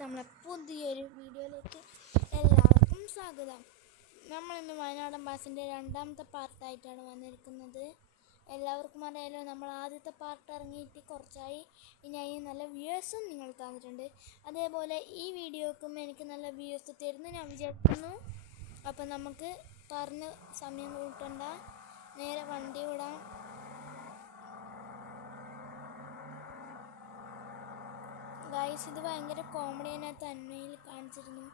നമ്മളെ പുതിയൊരു വീഡിയോയിലേക്ക് എല്ലാവർക്കും സ്വാഗതം. നമ്മളിന്ന് വയനാടൻ പാസിൻ്റെ രണ്ടാമത്തെ പാർട്ടായിട്ടാണ് വന്നിരിക്കുന്നത്. എല്ലാവർക്കും അറിയാലോ, നമ്മൾ ആദ്യത്തെ പാർട്ട് ഇറങ്ങിയിട്ട് കുറച്ചായി. ഇനി അതിന് നല്ല വ്യൂവേഴ്സും നിങ്ങൾ തന്നിട്ടുണ്ട്. അതേപോലെ ഈ വീഡിയോക്കും എനിക്ക് നല്ല വ്യൂവേഴ്സ് തരുന്നു ഞാൻ വിചാരിക്കുന്നു. അപ്പം നമുക്ക് പറഞ്ഞ് സമയം കൂട്ടണ്ട, നേരെ വണ്ടി വിടാം. ഗൈസ്, ഇത് ഭയങ്കര കോമഡി അതിനകത്ത് തന്മയിൽ കാണിച്ചിരുന്നു.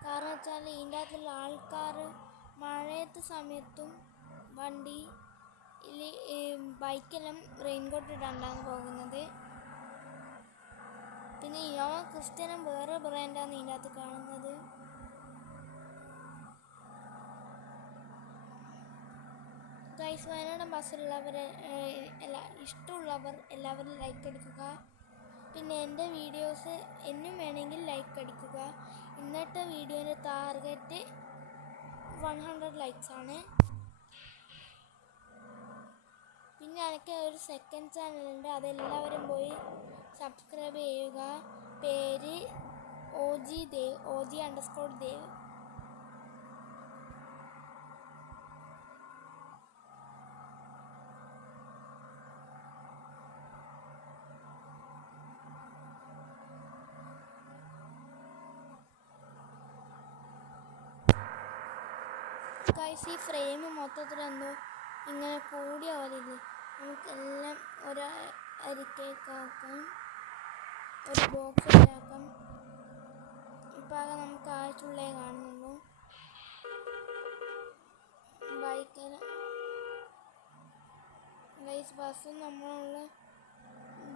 കാരണം വെച്ചാൽ ഇതിൻ്റെ അകത്തുള്ള ആൾക്കാർ മഴയത്തെ സമയത്തും വണ്ടി ബൈക്കെല്ലാം റെയിൻകോട്ട് ഇടാണ്ടാണ് പോകുന്നത്. പിന്നെ ഇന്നോവ ക്രിസ്റ്റനും വേറെ ബ്രാൻഡാണ് ഇതിൻ്റെ അകത്ത് കാണുന്നത്. ഗൈസ്, വയനാടൻ ബസ്സിലുള്ളവരെ ഇഷ്ടമുള്ളവർ എല്ലാവരും ലൈക്ക് അടിക്കുക. പിന്നെ എൻ്റെ വീഡിയോസ് എന്നും വേണമെങ്കിൽ ലൈക്ക് അടിക്കുക. ഇന്നത്തെ വീഡിയോൻ്റെ ടാർഗറ്റ് 100 ലൈക്സ് ആണ്. പിന്നെ എനിക്ക് ഒരു സെക്കൻഡ് ചാനലുണ്ട്, അതെല്ലാവരും പോയി സബ്സ്ക്രൈബ് ചെയ്യുക. പേര് OG_Dev. ഗൈസ്, ഈ ഫ്രെയിം മൊത്തത്തിലെന്തോ ഇങ്ങനെ കൂടിയ പോലെയില്ലേ, നമുക്കെല്ലാം ഒരു അരിക്കേക്കാക്കാം, ഒരു ബോക്സിലാക്കാം. ഇപ്പം ആകെ നമുക്ക് ആയിട്ടുള്ളേ കാണുന്നുള്ളൂ. ബൈക്കിന് ഗൈസ്, ബസ്സും നമ്മളുള്ള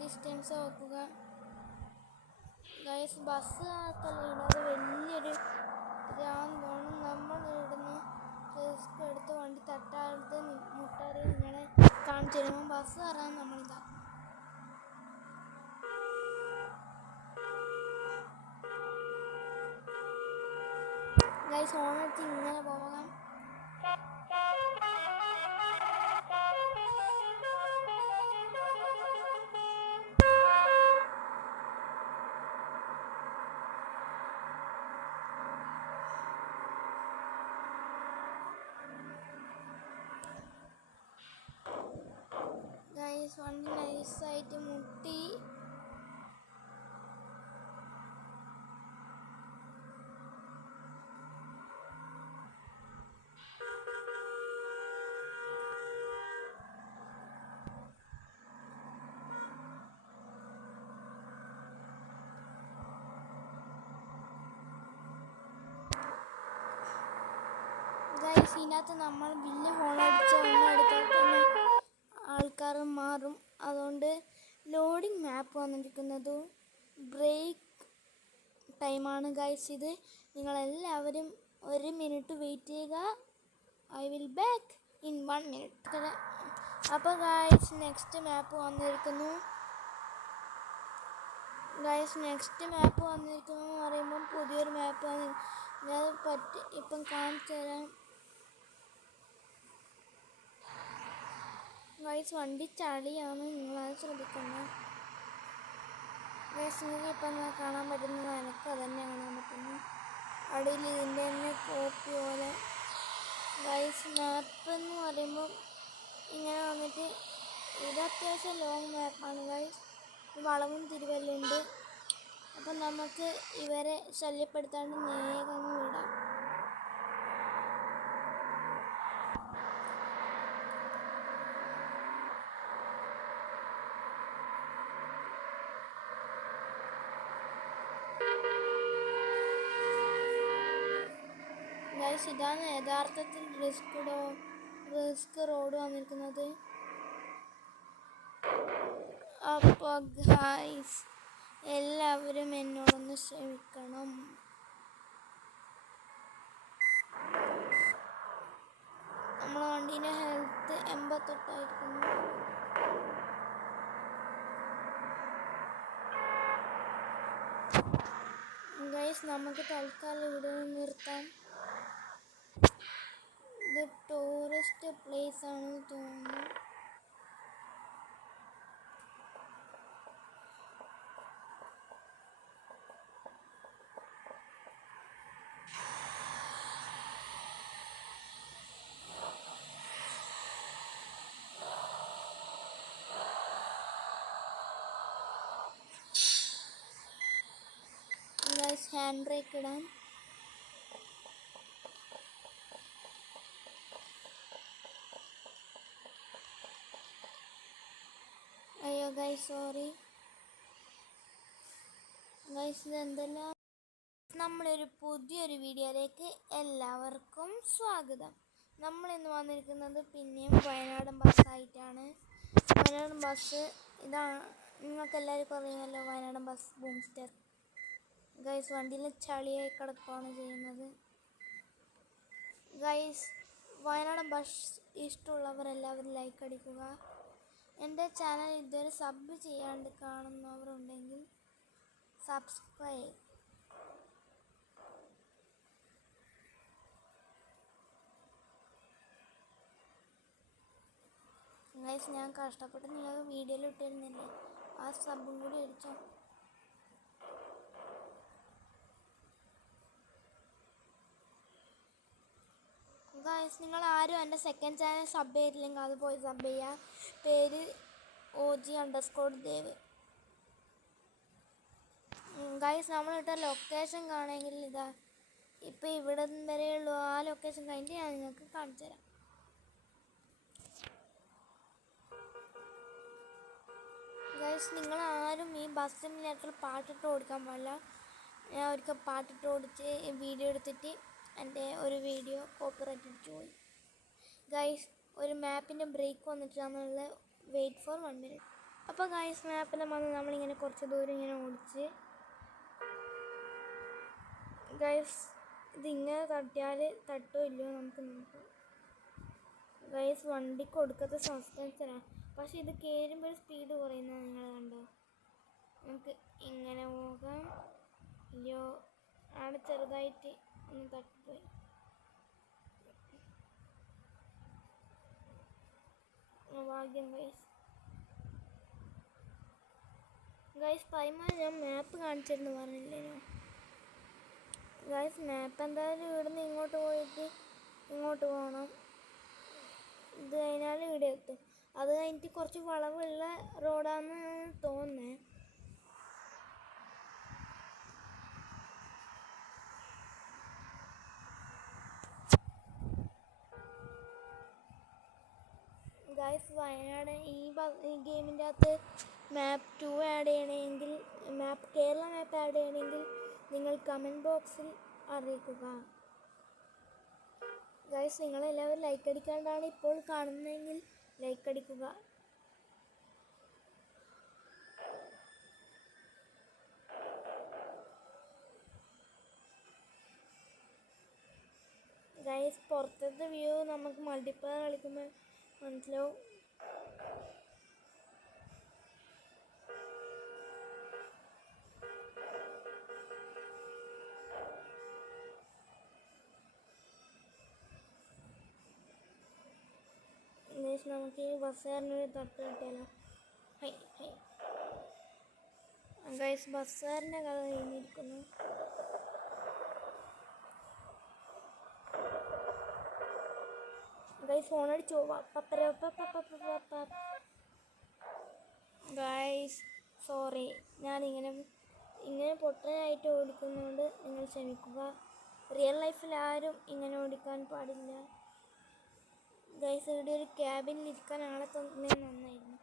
ഡിസ്റ്റൻസ് നോക്കുക. ഗൈസ്, ബസ് ആക്കല്ല ഇടാതെ വലിയൊരു ഭ്രാന്താണ്. നമ്മൾ ഇടുന്ന റിസ്ക് എടുത്ത് വണ്ടി തട്ടാതെ മുട്ടാതെ ഇങ്ങനെ കാണിച്ചു തരുമ്പോൾ ബസ് കയറാൻ നമ്മളിതാക്കും. ഗൈസ്, ഹോണടിച്ച് ഇങ്ങനെ പോകാം. ഗൈസ്, വണ്ടി നൈസായിട്ട് മുട്ടി. ഗൈസ്, ഇതിനകത്ത് നമ്മൾ വലിയ ഹോണടിച്ച് ഒന്നെടുത്താൽ തന്നെ ആൾക്കാർ മാറും. അതുകൊണ്ട് ലോഡിങ് മാപ്പ് വന്നിരിക്കുന്നത് ബ്രേക്ക് ടൈമാണ്. ഗൈസ്, ഇത് നിങ്ങളെല്ലാവരും 1 മിനിറ്റ് വെയിറ്റ് ചെയ്യുക. I will back in 1 minute. അപ്പോൾ ഗൈസ്, നെക്സ്റ്റ് മാപ്പ് വന്നിരിക്കുന്നു. ഗൈസ്, നെക്സ്റ്റ് മാപ്പ് വന്നിരിക്കുന്നു എന്ന് പറയുമ്പം പുതിയൊരു മാപ്പ് വന്നി ഞാൻ ഇപ്പം കാണിച്ചു തരാം. ഗൈസ്, വണ്ടി ചളിയാണ്, നിങ്ങളത് ശ്രദ്ധിക്കണം. ഗൈസ്, നിങ്ങൾക്ക് ഇപ്പം കാണാൻ പറ്റുന്നത് എനിക്ക് അതന്നെ കാണാൻ പറ്റുന്നു. അടിയിൽ ഇതിൻ്റെ തന്നെ കോപ്പി പോലെ. ഗൈസ്, മാപ്പ് എന്ന് പറയുമ്പം ഇങ്ങനെ വന്നിട്ട് ഇത് അത്യാവശ്യം ലോങ് മാപ്പാണ്. ഗൈസ്, വളവും തിരുവല്ലുണ്ട്. അപ്പം നമുക്ക് ഇവരെ ശല്യപ്പെടുത്താണ്ട് വേഗം വിടാം. ഗൈസ്, ഇതാണ് യഥാർത്ഥത്തിൽ റിസ്ക് റോഡ് വന്നിരിക്കുന്നത്. അപ്പോൾ ഗൈസ്, എല്ലാവരും എന്നോടൊന്ന് ക്ഷമിക്കണം. നമ്മളെ വണ്ടീൻ്റെ ഹെൽത്ത് 88 ആയിരിക്കുന്നു. ഗൈസ്, നമുക്ക് തൽക്കാലം ഇവിടെ നിർത്താം. ഇത് ടൂറിസ്റ്റ് പ്ലേസ് ആണെന്ന് തോന്നുന്നു. ഗൈസ് ഹാൻഡ് ബ്രേക്ക് ഇടാം. അയ്യോ ഗൈസ് സോറി ഗൈസ്, ഇതെന്തെല്ലാം. നമ്മളൊരു പുതിയൊരു വീഡിയോയിലേക്ക് എല്ലാവർക്കും സ്വാഗതം. നമ്മളിന്ന് വന്നിരിക്കുന്നത് പിന്നെയും വയനാടൻ ബസ്സായിട്ടാണ്. വയനാടൻ ബസ് ഇതാണ്, നിങ്ങൾക്ക് എല്ലാവർക്കും അറിയാമല്ലോ, വയനാടൻ ബസ് ബൂംസ്റ്റർ. ഗൈസ് വണ്ടിയിൽ ചളിയായി കിടക്കുകയാണ് ചെയ്യുന്നത്. ഗൈസ് വയനാടൻ ബസ് ഇഷ്ടമുള്ളവർ എല്ലാവരും ലൈക്ക് അടിക്കുക. എൻ്റെ ചാനൽ ഇതുവരെ സബ് ചെയ്യാണ്ട് കാണുന്നവരുണ്ടെങ്കിൽ സബ്സ്ക്രൈബ്. ഗൈസ് ഞാൻ കഷ്ടപ്പെട്ട് നിങ്ങൾക്ക് വീഡിയോയിൽ ഇട്ടിരുന്നില്ലേ, ആ സബും കൂടി അടിച്ചോ. ഗൈസ് നിങ്ങൾ ആരും എൻ്റെ സെക്കൻഡ് ചാനൽ സബ് ചെയ്തില്ലെങ്കിൽ അത് പോയി സബ് ചെയ്യുക. പേര് OG_ദേവ്. ഗൈസ് നമ്മളിട്ട ലൊക്കേഷൻ കാണുമെങ്കിൽ ഇതാ ഇപ്പോൾ ഇവിടെ വരെയുള്ളൂ. ആ ലൊക്കേഷൻ കഴിഞ്ഞിട്ട് ഞാൻ നിങ്ങൾക്ക് കാണിച്ചു തരാം. ഗൈസ് നിങ്ങളാരും ഈ ബസ് സിമുലേറ്റർ പാട്ടിട്ട് ഓടിക്കാൻ പാടില്ല. ഞാൻ ഒരിക്കൽ പാട്ടിട്ട് ഓടിച്ച് വീഡിയോ എടുത്തിട്ട് എൻ്റെ ഒരു വീഡിയോ കോപ്പിറൈറ്റ് അടിച്ചു പോയി. ഗൈസ് ഒരു മാപ്പിൻ്റെ ബ്രേക്ക് വന്നിട്ട് നമ്മൾ വെയിറ്റ് ഫോർ 1 minute. അപ്പോൾ ഗൈസ് മാപ്പിൽ വന്ന് നമ്മളിങ്ങനെ കുറച്ച് ദൂരം ഇങ്ങനെ ഓടിച്ച് ഗൈസ് ഇതിങ്ങനെ തട്ടിയാൽ തട്ടോ ഇല്ലയോ നമുക്ക് നോക്കാം. ഗൈസ് വണ്ടിക്ക് കൊടുക്കാത്ത സസ്പെൻസറാണ്, പക്ഷെ ഇത് കയറുമ്പോൾ ഒരു സ്പീഡ് കുറയുന്നത് നിങ്ങൾ കണ്ടോ. നമുക്ക് ഇങ്ങനെ പോകാം. അയ്യോ ആണ് ചെറുതായിട്ട് ഒന്ന് തട്ടിപ്പോയി. ഭാഗ്യം ഗൈസ് പൈമാൻ ഞാൻ മാപ്പ് കാണിച്ചിരുന്നു പറഞ്ഞില്ലേനോ. ഗൈസ് മാപ്പ് എന്തായാലും ഇവിടുന്ന് ഇങ്ങോട്ട് പോയിട്ട് ഇങ്ങോട്ട് പോകണം. ഇത് കഴിഞ്ഞാൽ ഇവിടെ എത്തും. അത് കഴിഞ്ഞിട്ട് കുറച്ച് വളവുള്ള റോഡാണെന്ന് തോന്നുന്നേ. ഗൈസ് വയനാട് ഈ ഗെയിമിൻ്റെ അകത്ത് മാപ്പ് 2 ആഡ് ചെയ്യണമെങ്കിൽ, കേരള മാപ്പ് ആഡ് ചെയ്യണമെങ്കിൽ നിങ്ങൾ കമൻറ്റ് ബോക്സിൽ അറിയിക്കുക. ഗൈസ് നിങ്ങളെല്ലാവരും ലൈക്ക് അടിക്കാണ്ടാണ് ഇപ്പോൾ കാണുന്നതെങ്കിൽ ലൈക്ക് അടിക്കുക. ഗൈസ് പുറത്തത്തെ വ്യൂ നമുക്ക് മൾട്ടിപ്ലെയർ കളിക്കുമ്പോൾ മനസ്സിലാവും. നമുക്ക് ഈ ബസ്സുകാരനൊരു തട്ട് കിട്ടിയാലോ. ഹൈ ഹൈ ഗൈസ് ബസ്സുകാരൻ്റെ കഥ കഴിഞ്ഞിരിക്കുന്നു. ഗൈസ് ഫോണടിച്ചോ. ഗൈസ് സോറി, ഇങ്ങനെ പൊട്ടനായിട്ട് ഓടിക്കുന്നതുകൊണ്ട് നിങ്ങൾ ക്ഷമിക്കുക. റിയൽ ലൈഫിൽ ആരും ഇങ്ങനെ ഓടിക്കാൻ പാടില്ല. ഗൈസ് ഇവിടെ ഒരു ക്യാബിനിൽ ഇരിക്കാൻ ആളെ തന്നെ നന്നായിരുന്നു.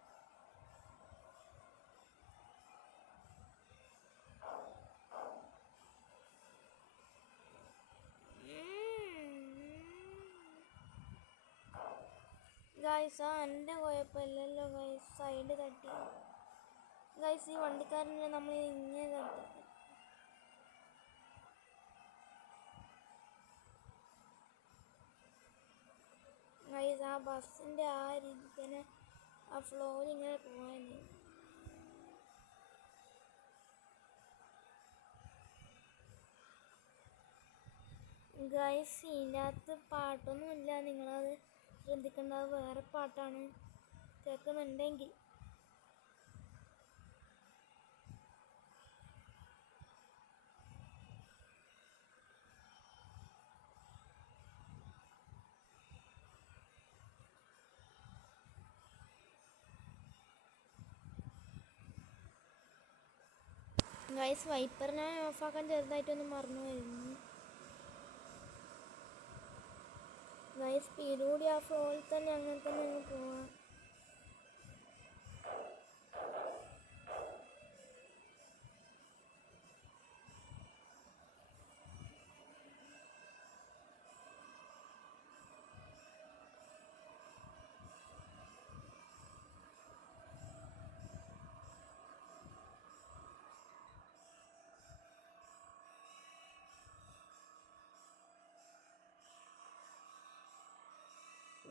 ഗൈസ് എൻ്റെ കുഴപ്പമില്ലല്ലോ ഗൈസ്, സൈഡ് തട്ടി. ഗൈസ് ഈ വണ്ടിക്കാരനെ നമ്മൾ ഇങ്ങനെ തട്ടി. ഗൈസ് ആ ബസ്സിൻ്റെ ആ രീതിക്ക് തന്നെ ആ ഫ്ലോയിൽ ഇങ്ങനെ പോകാൻ. ഗൈസ് ഇതിനകത്ത് പാട്ടൊന്നുമില്ല, നിങ്ങളത് ശ്രദ്ധിക്കേണ്ടത്. വേറെ പാട്ടാണ് കേൾക്കുന്നുണ്ടെങ്കിൽ. ഗൈസ് വൈപ്പർ ഞാൻ ഓഫാക്കാൻ ചെറുതായിട്ടൊന്ന് മറന്നു വരുന്നു. ഗൈസ് സ്പീഡ് കൂടി ആ ഫ്ലോയിൽ തന്നെ അങ്ങനെ തന്നെ അങ്ങ് പോവാം.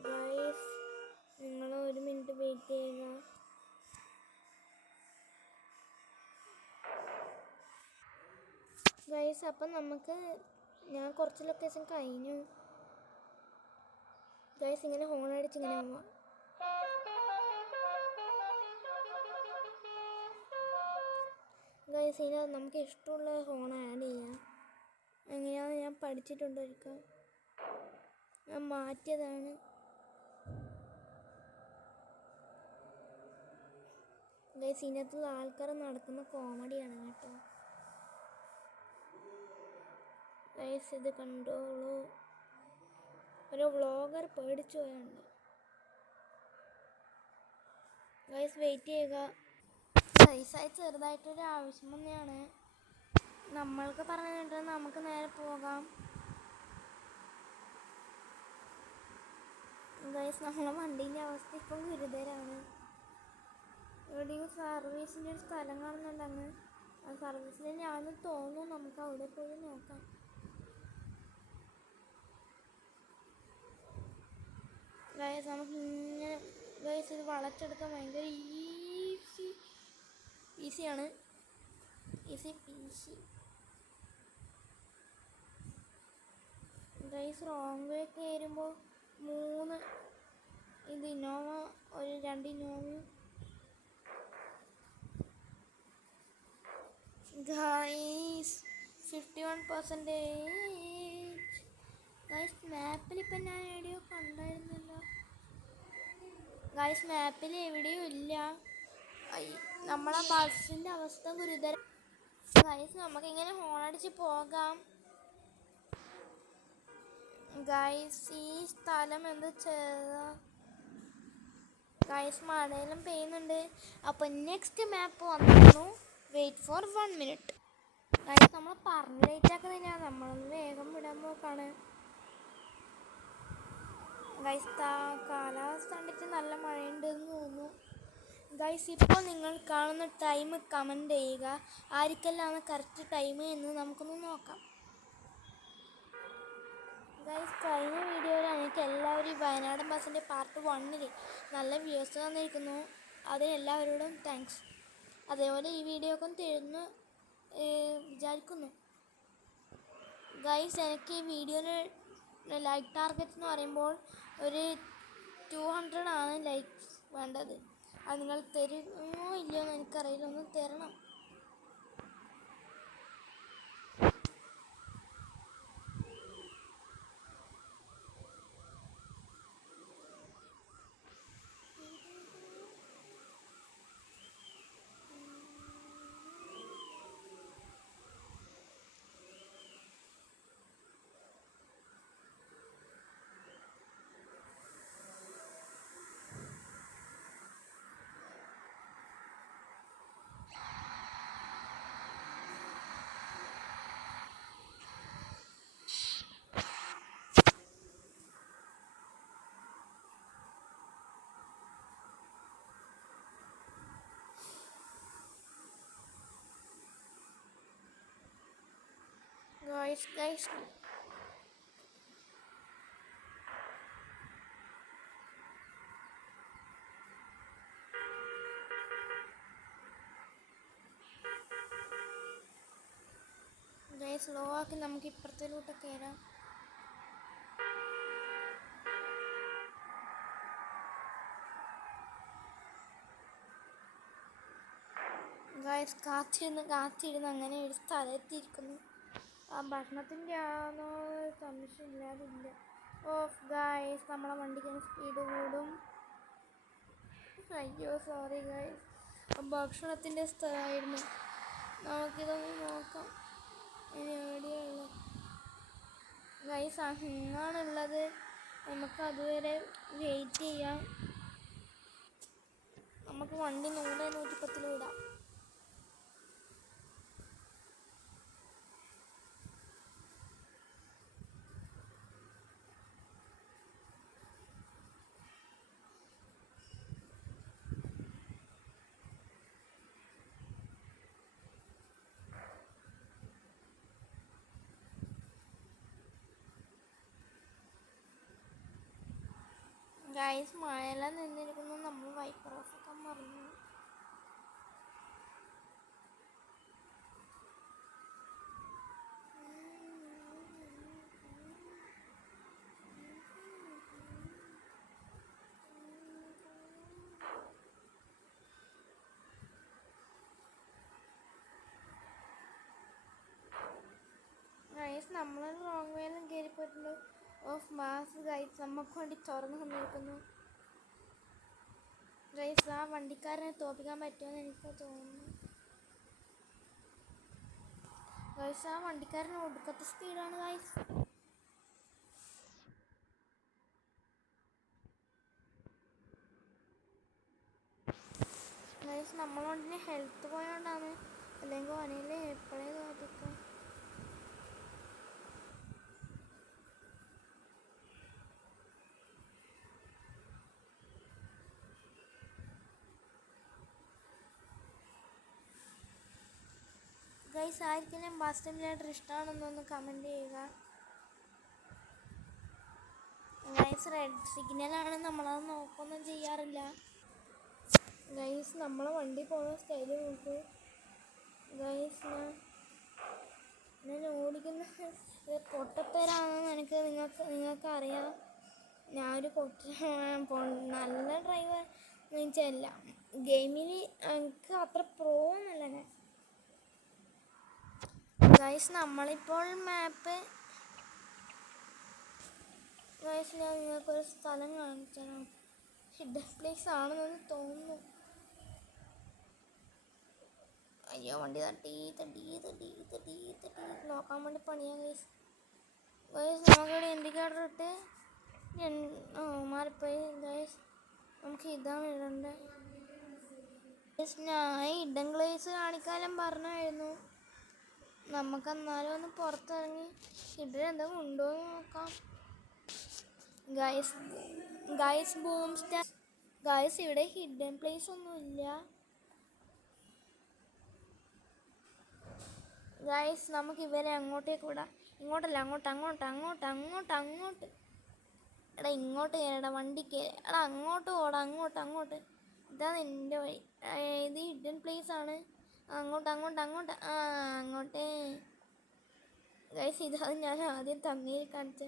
ഗൈസ് നിങ്ങൾ 1 മിനിറ്റ് വെയിറ്റ് ചെയ്യുക. ഗൈസ് അപ്പം നമുക്ക് ഞാൻ കുറച്ച് ലൊക്കേഷൻ കഴിഞ്ഞു. ഗൈസ് ഇങ്ങനെ ഹോൺ അടിച്ച് ഇങ്ങനെ പോവാം. ഗൈസ് ഇതിനകത്ത് നമുക്ക് ഇഷ്ടമുള്ള ഹോൺ ആഡ് ചെയ്യാം. എങ്ങനെയാണെന്ന് ഞാൻ പഠിച്ചിട്ടുണ്ട് ഒരിക്കൽ, ഞാൻ മാറ്റിയതാണ്. ഗൈസ് ഇതിനകത്തുള്ള ആൾക്കാർ നടക്കുന്ന കോമഡിയാണ് കേട്ടോ. ഗൈസ് ഇത് കണ്ടോളൂ, ഒരു വ്ളോഗർ പേടിച്ചു പോയുണ്ട്. ഗൈസ് വെയിറ്റ് ചെയ്യുക. ഗൈസായി ചെറുതായിട്ടൊരു ആവശ്യം തന്നെയാണ്. നമ്മൾക്ക് പറഞ്ഞിട്ട് നമുക്ക് നേരെ പോകാം. ഗൈസ് നമ്മളെ വണ്ടീൻ്റെ അവസ്ഥ ഇപ്പം ഗുരുതരാണ്. എവിടെയും സർവീസിൻ്റെ ഒരു സ്ഥലം കാണുന്നുണ്ടെന്ന്, ആ സർവീസിൽ ഞാനും തോന്നുന്നു. നമുക്ക് അവിടെ പോയി നോക്കാം. ഗൈസ് നമുക്ക് ഇങ്ങനെ ഗൈസ് ഇത് വളച്ചെടുക്കാൻ ഭയങ്കര ഈസിയാണ്. Easy peasy. ഗൈസ് റോങ് വേ കയറുമ്പോൾ 3 ഇത് ഇന്നോവ, ഒരു 2 ഇന്നോവയും. ഗൈസ് 51%. ഗൈസ് മാപ്പിൽ ഇപ്പം ഞാൻ എവിടെയോ കണ്ടായിരുന്നല്ലോ. ഗൈസ് മാപ്പിൽ എവിടെയും ഇല്ല. നമ്മളെ ബസ്സിൻ്റെ അവസ്ഥ ഗുരുതരം. ഗൈസ് നമുക്കിങ്ങനെ ഹോണടിച്ച് പോകാം. ഗൈസ് ഈ സ്ഥലം എന്ത് ചെയ്താ. ഗൈസ് മഴയെല്ലാം പെയ്യുന്നുണ്ട്. അപ്പോൾ നെക്സ്റ്റ് മാപ്പ് വന്നിരുന്നു. Wait for 1 minute. ഗൈസ് നമ്മൾ പറഞ്ഞ് ലേറ്റ് ആക്കുന്നതിനാണ്, നമ്മളൊന്ന് വേഗം വിടാൻ നോക്കാണ്. ഗൈസ് കാലാവസ്ഥ കണ്ടിട്ട് നല്ല മഴയുണ്ടെന്ന് തോന്നുന്നു. ഗൈസ് ഇപ്പോൾ നിങ്ങൾ കാണുന്ന ടൈം കമൻറ്റ് ചെയ്യുക. ആർക്കെല്ലാം കറക്റ്റ് ടൈം എന്ന് നമുക്കൊന്ന് നോക്കാം. ഗൈസ് കഴിഞ്ഞ വീഡിയോയിൽ എനിക്ക് എല്ലാവരും വയനാടൻ ബസ്സിൻ്റെ പാർട്ട് 1 നല്ല വ്യൂസ് തന്നിരിക്കുന്നു. അതിനെല്ലാവരോടും താങ്ക്സ്. അതേപോലെ ഈ വീഡിയോ ഒക്കെ തരുന്നു വിചാരിക്കുന്നു. ഗൈസ് എനിക്ക് ഈ വീഡിയോയിൽ ലൈക്ക് ടാർഗറ്റ് എന്ന് പറയുമ്പോൾ ഒരു 200 ആണ് ലൈക്സ് വേണ്ടത്. അത് നിങ്ങൾ തരുമോ ഇല്ലയോ എന്ന് എനിക്കറിയില്ല, ഒന്ന് തരണം. Guys, സ്ലോ ആക്കി നമുക്ക് ഇപ്പുറത്തേലോട്ട് കയറാം. ഗൈസ് കാത്തിരുന്ന് അങ്ങനെ ഒരു സ്ഥലത്തിരിക്കുന്നു. ആ ഭക്ഷണത്തിൻ്റെ ആണോ സംശയമില്ലാതില്ല. ഓഫ് ഗൈസ് നമ്മളെ വണ്ടിക്ക് സ്പീഡ് കൂടും. അയ്യോ സോറി ഗൈസ്, ഭക്ഷണത്തിൻ്റെ സ്ഥലമായിരുന്നു. നമുക്കിതൊന്ന് നോക്കാം. ഇനി എവിടെയുള്ളു ഗൈസ്? അങ്ങാണുള്ളത്. നമുക്ക് അതുവരെ വെയിറ്റ് ചെയ്യാം. നമുക്ക് വണ്ടി 100-110 വിടാം. ഗൈസ് മഴയെല്ലാം നിന്നിരിക്കുന്നു. നമ്മൾ വൈപ്പർ ഓഫ് ആക്കാൻ മറന്നു. ഗൈസ് നമ്മൾ റോങ് വേയിലും കയറിപ്പോയിട്ടുള്ളൂ. ഓഫ് മാസ് ഗൈസ് നമുക്ക് വേണ്ടി തുറന്നു വന്നിരിക്കുന്നു. ഗൈസ് ആ വണ്ടിക്കാരനെ തോപ്പിക്കാൻ പറ്റുമെന്ന് എനിക്ക് തോന്നുന്നു. ഗൈസ് ആ വണ്ടിക്കാരന് ഒടുക്കത്തെ സ്പീഡാണ് ഗൈസ്. ഗൈസ് നമ്മളോണ്ടിന് ഹെൽത്ത് പോയോണ്ടാണ്, അല്ലെങ്കിൽ വനയിൽ എപ്പോഴേ തോപ്പിക്കും. ഗൈസ് ആർക്കെങ്കിലും ബസ് സിമുലേറ്റർ ഇഷ്ടമാണെന്നൊന്ന് കമൻറ്റ് ചെയ്യുക. ഗൈസ് റെഡ് സിഗ്നലാണ്, നമ്മളത് നോക്കൊന്നും ചെയ്യാറില്ല. ഗൈസ് നമ്മളെ വണ്ടി പോകുന്ന സ്റ്റൈല് നോക്കൂ ഗൈസ്. ഞാൻ ഓടിക്കുന്ന പൊട്ടപ്പേരാണെന്ന് നിങ്ങൾക്ക് അറിയാം. ഞാനൊരു നല്ല ഡ്രൈവർ എന്ന് വെച്ചല്ല. ഗെയിമിൽ എനിക്ക് അത്ര പ്രോ ഒന്നല്ല ഞാൻ. ഗൈസ് നമ്മളിപ്പോൾ മാപ്പ് ഗൈസ് ഞാൻ നിങ്ങൾക്കൊരു സ്ഥലം കാണിച്ചാണ്. ഹിഡൻ പ്ലേസ് ആണെന്ന് തോന്നുന്നു. അയ്യോ വണ്ടി തട്ടി നോക്കാൻ വേണ്ടി പണിയാ ഗൈസ്. നമുക്കിവിടെ ഇൻഡിക്കേറ്റർ ഇട്ട് മാറിപ്പോയി ഗൈസ്. നമുക്ക് ഇതാണ് ഇടേണ്ടത്. ഞാൻ ഹിഡൻ പ്ലേസ് കാണിക്കാനും പറഞ്ഞായിരുന്നു. നമുക്കെന്നാലും ഒന്ന് പുറത്തിറങ്ങി ഹിഡൻ എന്തെങ്കിലും ഉണ്ടോ എന്ന് നോക്കാം. ഗൈസ് ഇവിടെ ഹിഡൻ പ്ലേസ് ഒന്നുമില്ല ഗൈസ്. നമുക്ക് ഇവരെ അങ്ങോട്ടേക്ക് വിടാം. ഇങ്ങോട്ടല്ല, അങ്ങോട്ട്. എടാ ഇങ്ങോട്ട് കയറടാ, വണ്ടിക്ക് എടാ അങ്ങോട്ട് പോടാ, അങ്ങോട്ട്. ഇതാണ് എൻ്റെ വഴി. ഇത് ഹിഡൻ പ്ലേസ് ആണ്. അങ്ങോട്ട് അങ്ങോട്ട്. ഗൈസ് ഇതാണ് ഞാൻ ആദ്യം തങ്ങയിൽ കാണിച്ച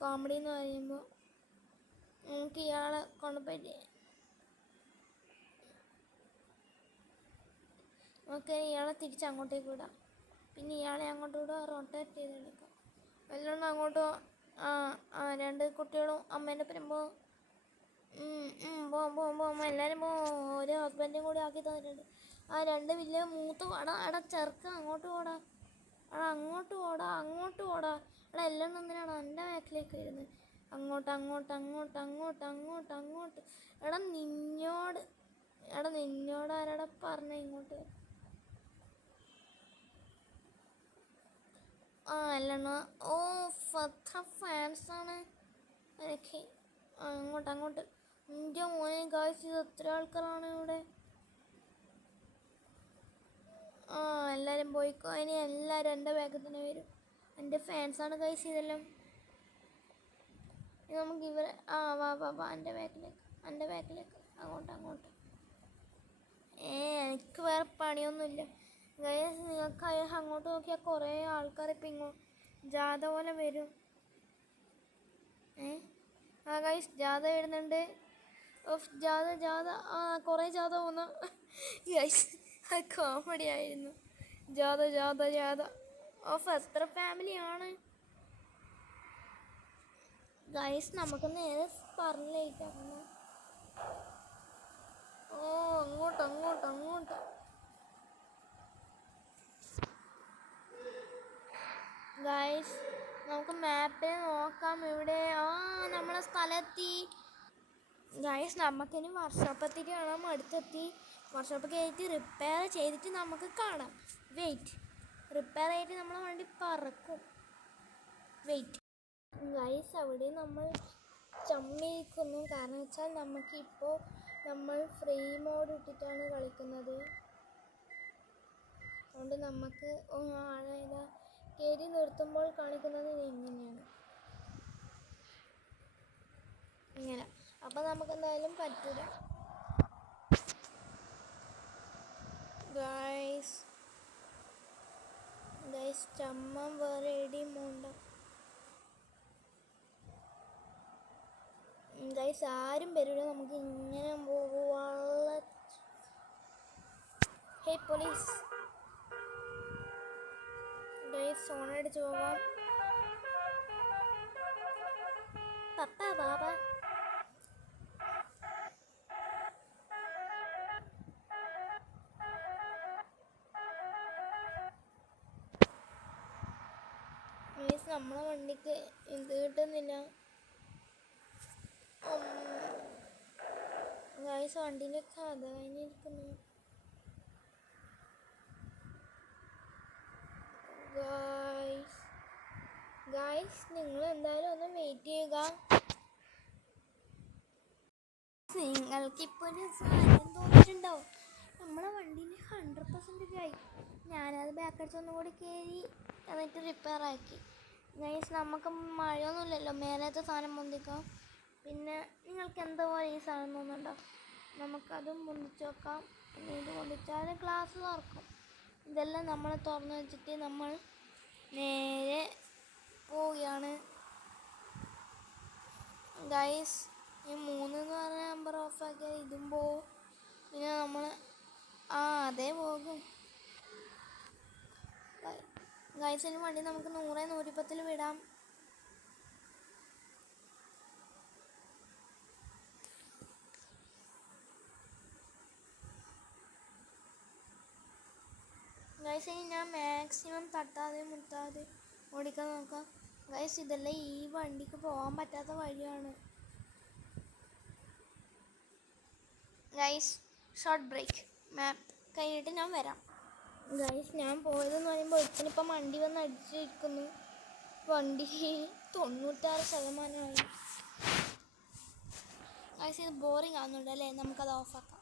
കോമഡി എന്ന് പറയുമ്പോൾ. നമുക്ക് ഇയാളെ കൊണ്ടുപോയിട്ട് നമുക്ക് ഇയാളെ തിരിച്ച് അങ്ങോട്ടേക്ക് വിടാം. പിന്നെ ഇയാളെ അങ്ങോട്ട് വിടുക, റൊട്ടേറ്റ് ചെയ്തെടുക്കാം. എല്ലാം അങ്ങോട്ട് രണ്ട് കുട്ടികളും അമ്മേൻ്റെ ഒപ്പം പോവും. എല്ലാവരും ഒരു ഹസ്ബൻഡും കൂടി ആക്കി തന്നിട്ടുണ്ട്. ആ രണ്ട് വലിയ മൂത്ത് ചെറുക്ക അങ്ങോട്ട് പോടാ. എടാ എല്ലാം എന്തിനാണ് എൻ്റെ ബാക്കിലേക്ക് വരുന്നത്? അങ്ങോട്ട്. എടാ നിന്നോട് ആരാടാ പറഞ്ഞ ഇങ്ങോട്ട്? അല്ലെണ്ണ അത്ര ഫാൻസാണ് എനിക്ക്. അങ്ങോട്ട് എൻ്റെ മോനെ ഗായ്സ്, ഇത് എത്ര ആൾക്കാരാണ് ഇവിടെ? എല്ലാവരും പോയിക്കോ. ഇനി എല്ലാവരും എൻ്റെ ബാക്കിൽ തന്നെ വരും. എൻ്റെ ഫാൻസാണ് ഗൈസ് ഇതെല്ലാം. നമുക്ക് ഇവരെ വാ എൻ്റെ ബാക്കിലേക്ക് അങ്ങോട്ട്. എനിക്ക് വേറെ പണിയൊന്നുമില്ല ഗൈസ്. നിങ്ങൾക്ക് അങ്ങോട്ട് നോക്കിയാൽ കുറേ ആൾക്കാർ ഇപ്പം ഇങ്ങോട്ട് ജാഥ പോലെ വരും. ഗൈസ് ജാഥ വരുന്നുണ്ട്. ജാഥ കുറേ ജാഥ വന്നു ഗൈസ്. കോമഡി ആയിരുന്നു. ജാഥ എത്ര ഫാമിലിയാണ് ഗൈസ്. നമുക്ക് നേരെ പറഞ്ഞില്ലായിരുന്നു. അങ്ങോട്ട് ഗൈസ് നമുക്ക് മാപ്പിൽ നോക്കാം. ഇവിടെ നമ്മളെ സ്ഥലമെത്തി. ഗൈസ് നമുക്കിനി വർക്ക്ഷോപ്പ് എത്തിയിട്ട് കാണാം. അടുത്തെത്തി. വർക്ക്ഷോപ്പ് കയറ്റി റിപ്പയർ ചെയ്തിട്ട് നമുക്ക് കാണാം. വെയിറ്റ്, റിപ്പയർ ആയിട്ട് നമ്മളെ വണ്ടി പറക്കും. വെയിറ്റ് ഗൈസ്, അവിടെ നമ്മൾ ചമ്മിയിരിക്കുന്നു. കാരണം വെച്ചാൽ നമുക്കിപ്പോൾ നമ്മൾ ഫ്രീ മോഡ് ഇട്ടിട്ടാണ് കളിക്കുന്നത്. അതുകൊണ്ട് നമുക്ക് ആഴയില കയറി നിർത്തുമ്പോൾ കാണിക്കുന്നത് ഇങ്ങനെയാണ്. ഇങ്ങനെ അപ്പം നമുക്ക് എന്തായാലും പറ്റില്ല. ഗൈസ് ചമ്മം വേറെ എടിയും പോണ്ട. ഗൈസ് ആരും വരില്ല. നമുക്ക് ഇങ്ങനെ പോവാനുള്ള. ഹേ പോലീസ് ഗൈസ്, ഫോണടിച്ച് പോവാം. പപ്പ ബാബ ഗൈസ്, നമ്മളെ വണ്ടിക്ക് ഇത് കിട്ടുന്നില്ല. ഗൈസ് വണ്ടീൻ്റെ കഥ കഴിഞ്ഞിരിക്കുന്നു. ഗൈസ് നിങ്ങൾ എന്തായാലും ഒന്ന് വെയിറ്റ് ചെയ്യുക. നിങ്ങൾക്കിപ്പോൾ ഒരു സാധനം തോന്നിയിട്ടുണ്ടാവും. നമ്മളെ വണ്ടീന് 100% ആയി. ഞാനത് ബാക്കടിച്ച് ഒന്നും കൂടി കയറി എന്നിട്ട് റിപ്പയർ ആക്കി. ഗൈസ് നമുക്ക് മഴയൊന്നുമില്ലല്ലോ, മേലത്തെ സാധനം പൊന്തിക്കാം. പിന്നെ നിങ്ങൾക്ക് എന്താ പോലെ ഈ സാധനം തോന്നുന്നുണ്ടോ? നമുക്കതും പൊന്തിച്ച് വെക്കാം. പിന്നെ ഇത് പൊന്തിച്ചാൽ ഗ്ലാസ് തുറക്കും. ഇതെല്ലാം നമ്മൾ തുറന്ന് വെച്ചിട്ട് നമ്മൾ നേരെ പോവുകയാണ്. ഗൈസ് ഈ 3 എന്ന് പറഞ്ഞ നമ്പർ ഓഫാക്കിയാൽ ഇതും പോവും. പിന്നെ നമ്മൾ അതേ പോകും. ഗൈസിന് വണ്ടി നമുക്ക് 100-110 വിടാം. ഗൈസ് ഇനി ഞാൻ മാക്സിമം തട്ടാതെ മുട്ടാതെ ഓടിക്കാൻ നോക്കാം. ഗൈസ് ഇതെല്ലാം ഈ വണ്ടിക്ക് പോകാൻ പറ്റാത്ത വഴിയാണ്. ഗൈസ് ഷോർട്ട് ബ്രേക്ക് മാപ്പ് കഴിഞ്ഞിട്ട് ഞാൻ വരാം. ഗൈസ് ഞാൻ പോയതെന്ന് പറയുമ്പോൾ ഇപ്പം വണ്ടി വന്ന് അടിച്ചിരിക്കുന്നു. വണ്ടി 96%. ഗൈസ് ഇത് ബോറിങ് ആവുന്നുണ്ട് അല്ലേ? നമുക്കത് ഓഫാക്കാം.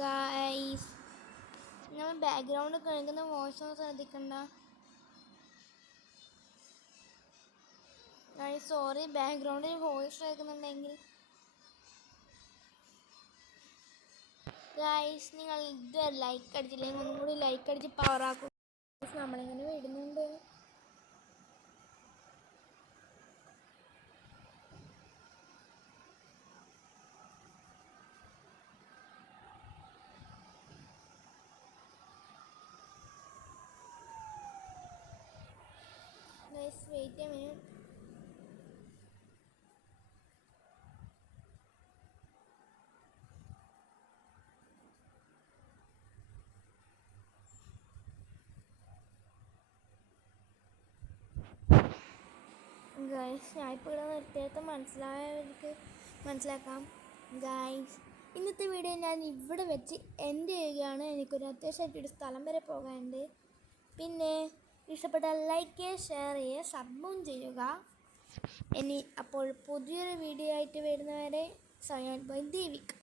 ഗൈസ് നമ്മൾ ബാക്ക്ഗ്രൗണ്ട് കേൾക്കുന്ന വോയിസ് ഒന്നും ശ്രദ്ധിക്കണ്ട. ഗൈസ് സോറി, ബാക്ക്ഗ്രൗണ്ടിൽ വോയിസ് കേൾക്കുന്നുണ്ടെങ്കിൽ. ഗൈസ് നിങ്ങൾ ഇത് ലൈക്ക് അടിച്ചില്ലെങ്കിൽ ഒന്നും കൂടി ലൈക്ക് അടിച്ച് പവറാക്കും. നമ്മളിങ്ങനെ വിടുന്നുണ്ട്. Guys wait a minute. Guys ഞാൻ ഇപ്പോൾ ഇവിടെ നിർത്തിയെടുത്ത് മനസ്സിലായവർക്ക് മനസ്സിലാക്കാം. ഗൈസ് ഇന്നത്തെ വീഡിയോ ഞാൻ ഇവിടെ വെച്ച് എൻഡ് ചെയ്യുകയാണ്. എനിക്കൊരു അത്യാവശ്യമായിട്ടൊരു സ്ഥലം വരെ പോകാനുണ്ട്. പിന്നെ ഇഷ്ടപ്പെട്ടാൽ ലൈക്ക് ചെയ്യുക, ഷെയർ ചെയ്യുക, സബ്ബും ചെയ്യുക. ഇനി അപ്പോൾ പുതിയൊരു വീഡിയോ ആയിട്ട് വരുന്നവരെ സൈൻ ഔട്ട് ബൈ ദീപിക.